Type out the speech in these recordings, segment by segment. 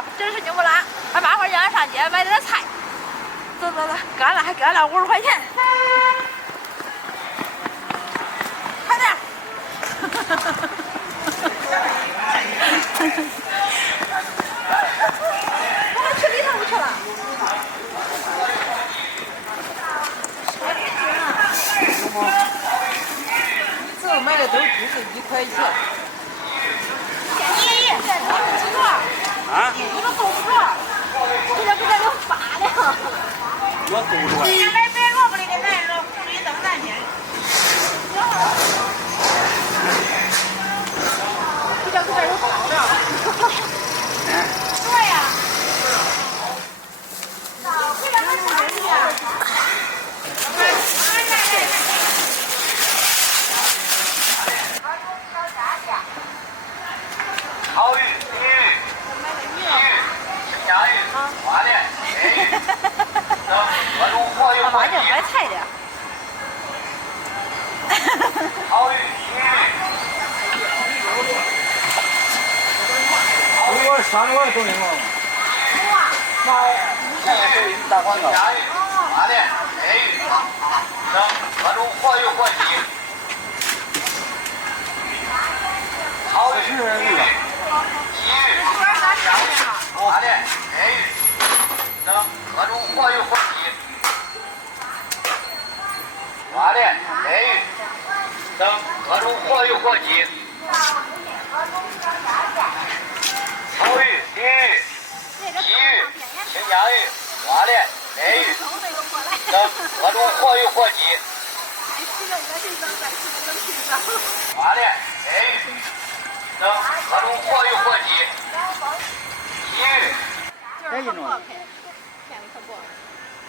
好，真是就不懒。俺妈会让俺上街买点菜。走走走，给俺了，还给俺了50块钱。快点！我们去里头去了。这买的都就是1块钱。咦，这够不着。啊？你们够不着，这个给咱都发了。我够不着。人家买白萝卜的跟咱这红绿灯咱去。这叫给咱都发了。对呀。这个能发去呀？烤鱼、鲫鱼、鲫鱼、青江鱼、花鲢、鲢鱼等各种活鱼活鸡。买菜的。烤鱼、鲫鱼。我上我抖音了。你打广告。青江鱼、花鲢、鲢鱼等各种活鱼活鸡。烤鱼、鲫鱼。鲫鱼、江鱼、花鲢、鲢鱼等各种活鱼活鸡，花鲢、鲢鱼等各种活鱼活鸡，草鱼、鲫鱼、鲫鱼、青江鱼、花鲢、鲢鱼等各种活鱼活鸡，花鲢、鲢鱼等各种活鱼活鸡。鲫鱼、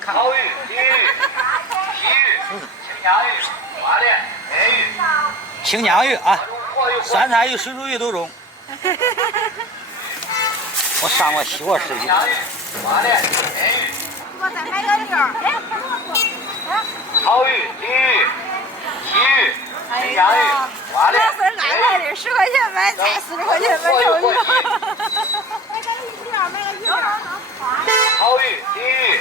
烤鱼、鲫鱼、鲫鱼、青江鱼、花鲢、鲢鱼、青江鱼啊，酸菜鱼、水煮鱼都中。我上过西瓜市去。青江鱼、花鲢、鲢鱼。我再买个六。烤鱼、鲫鱼、鲫鱼、青江鱼、花鲢、这是俺来的，10块钱买菜，40块钱买肉鱼。买个鱼料。烤鱼、鲫鱼。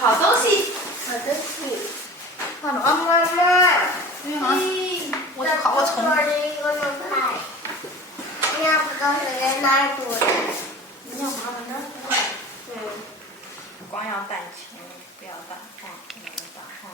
好东西，好东西。妈妈，我去烤个葱。一个牛排，人家不知道是在哪儿做的。你要妈妈哪儿做的？对，光要蛋清，不要蛋黄，没有蛋黄。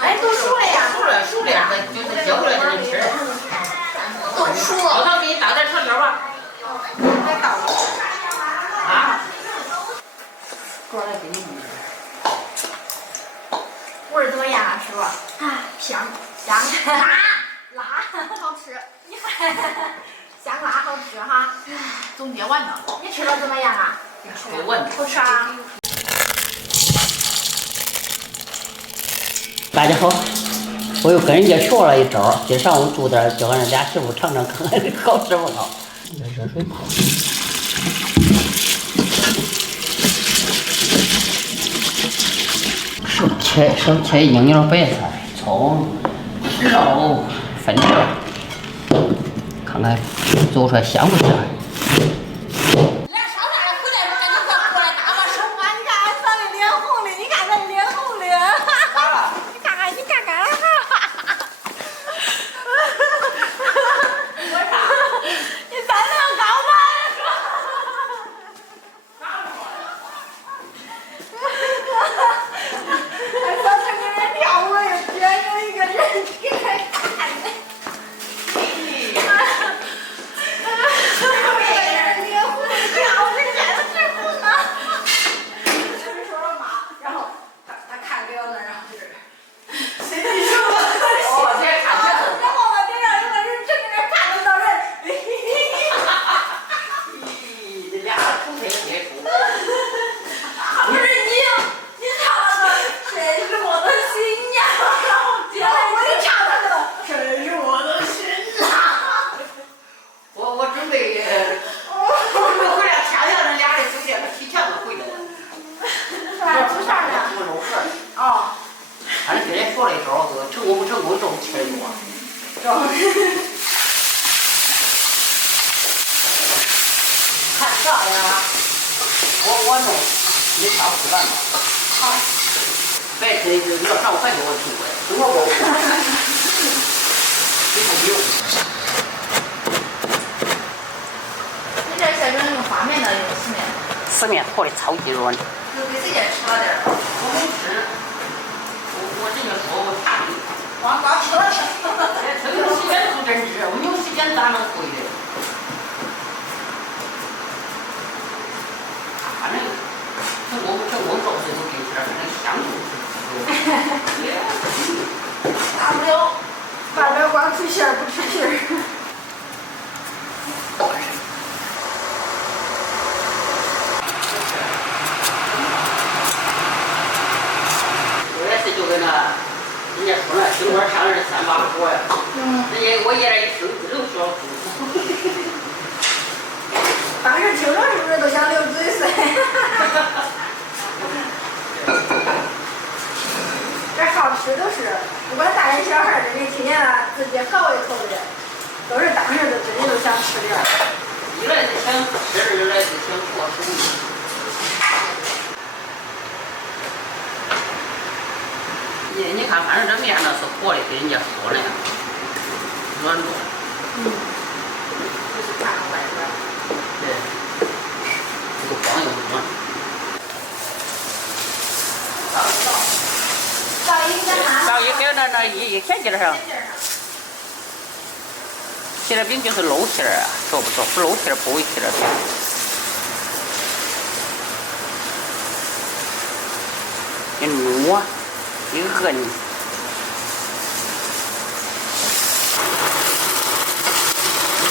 哎，都熟了呀。熟了，就是接过来就吃。都熟了。老汤给你倒点调料吧。再倒。啊？味儿味怎么样啊，师傅？啊，香，辣，好吃。你还香辣好吃哈。总结完了。你吃的怎么样啊？不问。好吃啊。大家好，我又跟人家学了一招，今上午煮点，叫俺俩媳妇尝尝，看看好吃不好。热水泡。手切硬硬白菜、葱、肉、粉条，看看做出来香不香？来烧菜了，回来赶紧快过来搭把手啊！你看俺嫂子脸红的，你看咱脸红的，你看看，我啥？你咱能搞吗？俺嫂子给人跳舞又觉有一个人给人看的。看啥呀？我弄，你差不多了嘛。好。白菜是你要上午饭给我煮的，我不。你这馅饼用发面的用死面？死面和的超级软。就给自己吃了点儿。我没吃，我这个说我馋。光吃了吃。这个时间不真治，我没有时间咋能会的？反正成功做水都给吃，反正香就大不了外边光吃馅儿不吃皮儿。我也是就跟那人家说那青瓜上人3把火呀，人家我爷一听自动说苦。当时听着是不是都想流嘴水？这好吃都是，不管大人小孩的，你听见了自己好一口的，都是当时的自己都想吃点儿。一来是想吃，二来是想过手艺。你看，反正这面呢是和的，跟人家说那样，软糯。就是看着外边。对，这个光又不软。到一给那一天劲儿上，切了饼就是漏皮儿啊，说不说不漏皮儿不会切了饼。一糯，一摁。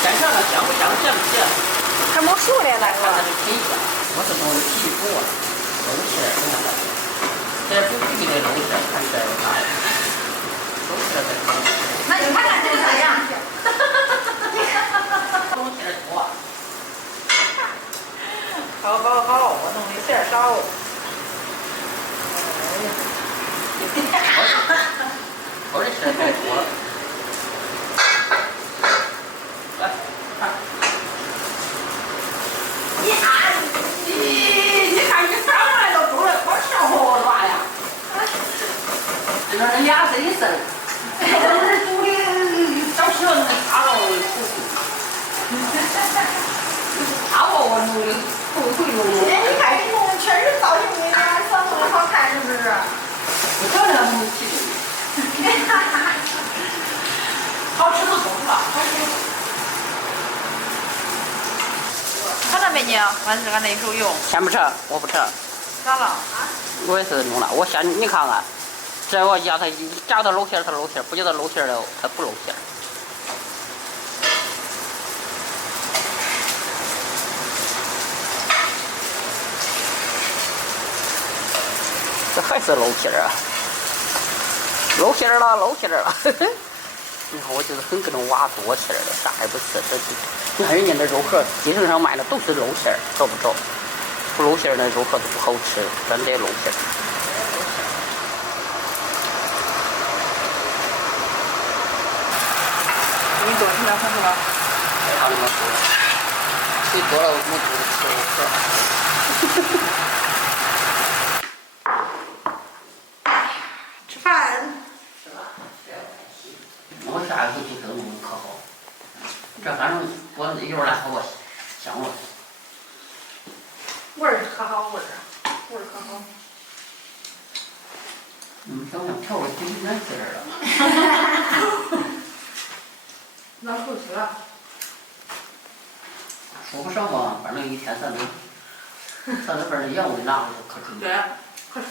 干啥了？香不香？咸不咸？还没熟嘞，大哥。看它的品相，我是弄的皮糊啊，漏皮儿，你看看。这不必须得漏皮儿，看这个啥？漏皮儿再看。那你看看这个咋样？漏皮儿多。好，我弄的馅少。我的馅太多了。来，看。你看你上来都煮了多少火了呀？这那俩是一生，我这煮的小时候那大肉土土，大锅我弄的土油。你看你弄的确实造型比俺嫂弄的好看，是不是？不漂亮弄皮的。好吃不错是吧？好吃。看到没你？完事俺那手用。先不吃，我不吃。咋了？我也是弄了，我先你看看，这我压它，夹到漏馅它漏馅，不叫它漏馅了它不漏馅。这还是漏馅啊！漏馅了，漏馅了！你看我就是很各种挖多馅的，啥也不吃。你看人家那肉盒，街头上卖的都是漏馅，找不着。不漏馅的肉盒都不好吃，真得漏馅。你多吃两份是吧？别他那么多，最多了我就吃5盒。吃饭。我下一回就这个弄可好，这反正我一会儿来好吧，香了。味儿可好，味儿可好。想想调味挺难吃了。老出去了。说不上吧，反正一天3顿，3顿份的羊我拿回去可吃。对，可吃。